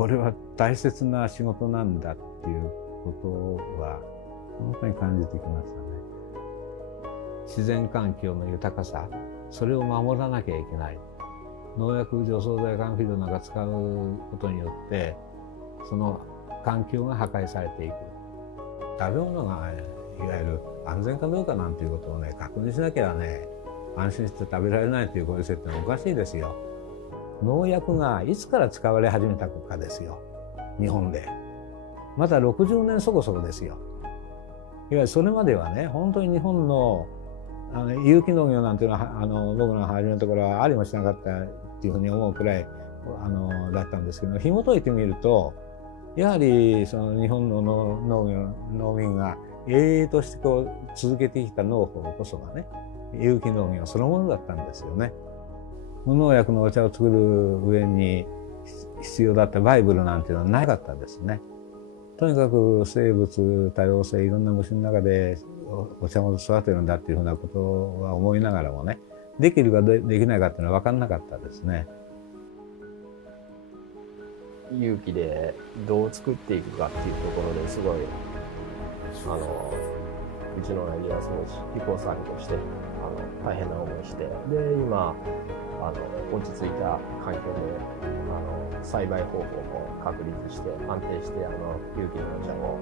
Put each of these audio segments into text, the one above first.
これは大切な仕事なんだっていうことは本当に感じてきましたね。自然環境の豊かさ、それを守らなきゃいけない。農薬、除草剤、化学肥料なんか使うことによってその環境が破壊されていく。食べ物がいわゆる安全かどうかなんていうことをね、確認しなきゃね、安心して食べられないというご時世ってのはおかしいですよ。農薬がいつから使われ始めたかですよ、日本で。まだ60年そこそこですよ。いわゆるそれまではね、本当に日本の有機農業なんていうのは僕の初めのところはありもしなかったっていうふうに思うくらいだったんですけど、紐解いてみるとやはりその日本の農民が永遠としてこう続けてきた農法こそがね、有機農業そのものだったんですよね。無農薬のお茶を作る上に必要だったバイブルなんていうのはなかったですね。とにかく生物多様性、いろんな虫の中でお茶を育てるんだっていうふうなことは思いながらもね、できるかできないかっていうのは分からなかったですね。有機でどう作っていくかっていうところですごい、うちの親父はすごい試行錯誤して大変な思いして、で今落ち着いた環境で栽培方法も確立して安定して有機のお茶を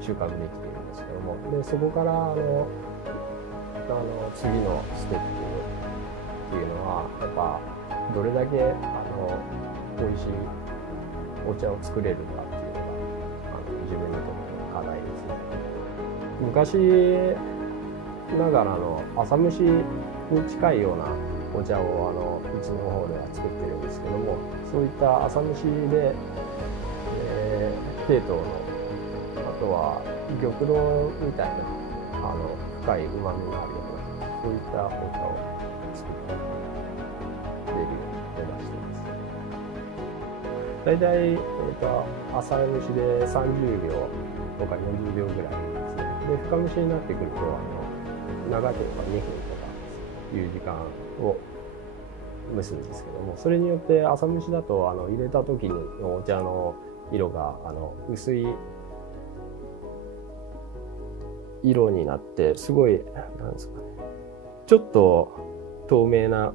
収穫できているんですけども、でそこから次のステップっていうのはやっぱどれだけ美味しいお茶を作れるかっていうのが自分にとっての課題ですね。昔ながらの浅蒸しに近いようなお茶をうちの方では作ってるんですけども、そういった浅蒸しで、低糖のあとは玉露みたいな深い旨味のあるようなそういったお茶を作って出るように目指しています。大体、浅蒸しで30秒とか40秒ぐらいですね。で深蒸しになってくると長ければ2分とかいう時間を蒸すんですけども、それによって浅蒸しだと入れた時のお茶の色が薄い色になって、すごいなんですかね、ちょっと透明な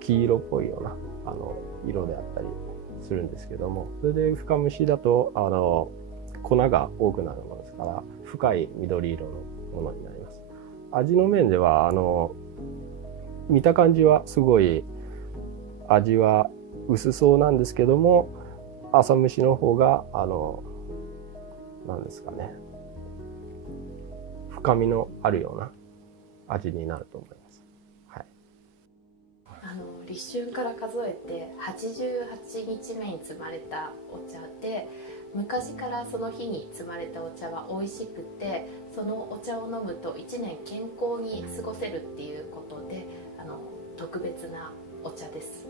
黄色っぽいような色であったりするんですけども、それで深蒸しだと粉が多くなるものですから深い緑色のものになります。味の面では見た感じはすごい味は薄そうなんですけども、浅蒸しの方がなんですかね、深みのあるような味になると思います。はい、立春から数えて88日目に摘まれたお茶で、昔からその日に摘まれたお茶は美味しくて、そのお茶を飲むと1年健康に過ごせるっていうことで特別なお茶です。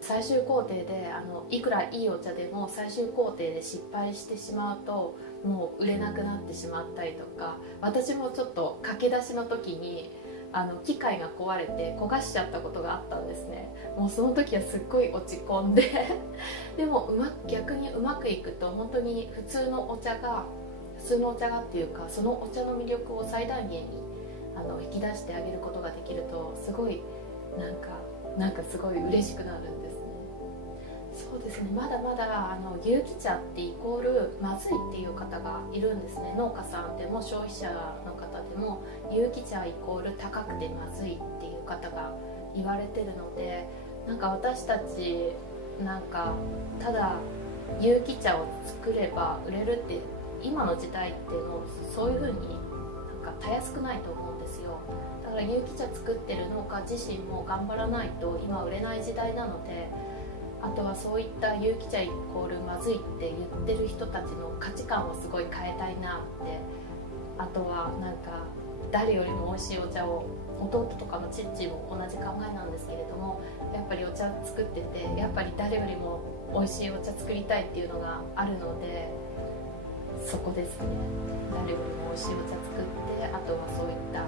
最終工程でいくらいいお茶でも最終工程で失敗してしまうともう売れなくなってしまったりとか、私もちょっと駆け出しの時に機械が壊れて焦がしちゃったことがあったんですね。もうその時はすっごい落ち込んででも逆にうまくいくと本当に普通のお茶がっていうか、そのお茶の魅力を最大限に引き出してあげることができると、すごいなんかすごい嬉しくなるんですね。そうですね、まだまだ有機茶ってイコールまずいっていう方がいるんですね。農家さんでも消費者の方でも有機茶イコール高くてまずいっていう方が言われてるので、なんか私たちただ有機茶を作れば売れるって今の時代っていうのをそういう風にたやすくないと思うんですよ。だから有機茶作ってる農家自身も頑張らないと今売れない時代なので、あとはそういった有機茶イコールまずいって言ってる人たちの価値観をすごい変えたいなって。あとは誰よりも美味しいお茶を、弟とかの父も同じ考えなんですけれども、やっぱりお茶作っててやっぱり誰よりも美味しいお茶作りたいっていうのがあるので、そこですね。誰よりも美味しいお茶作って、あとはそういった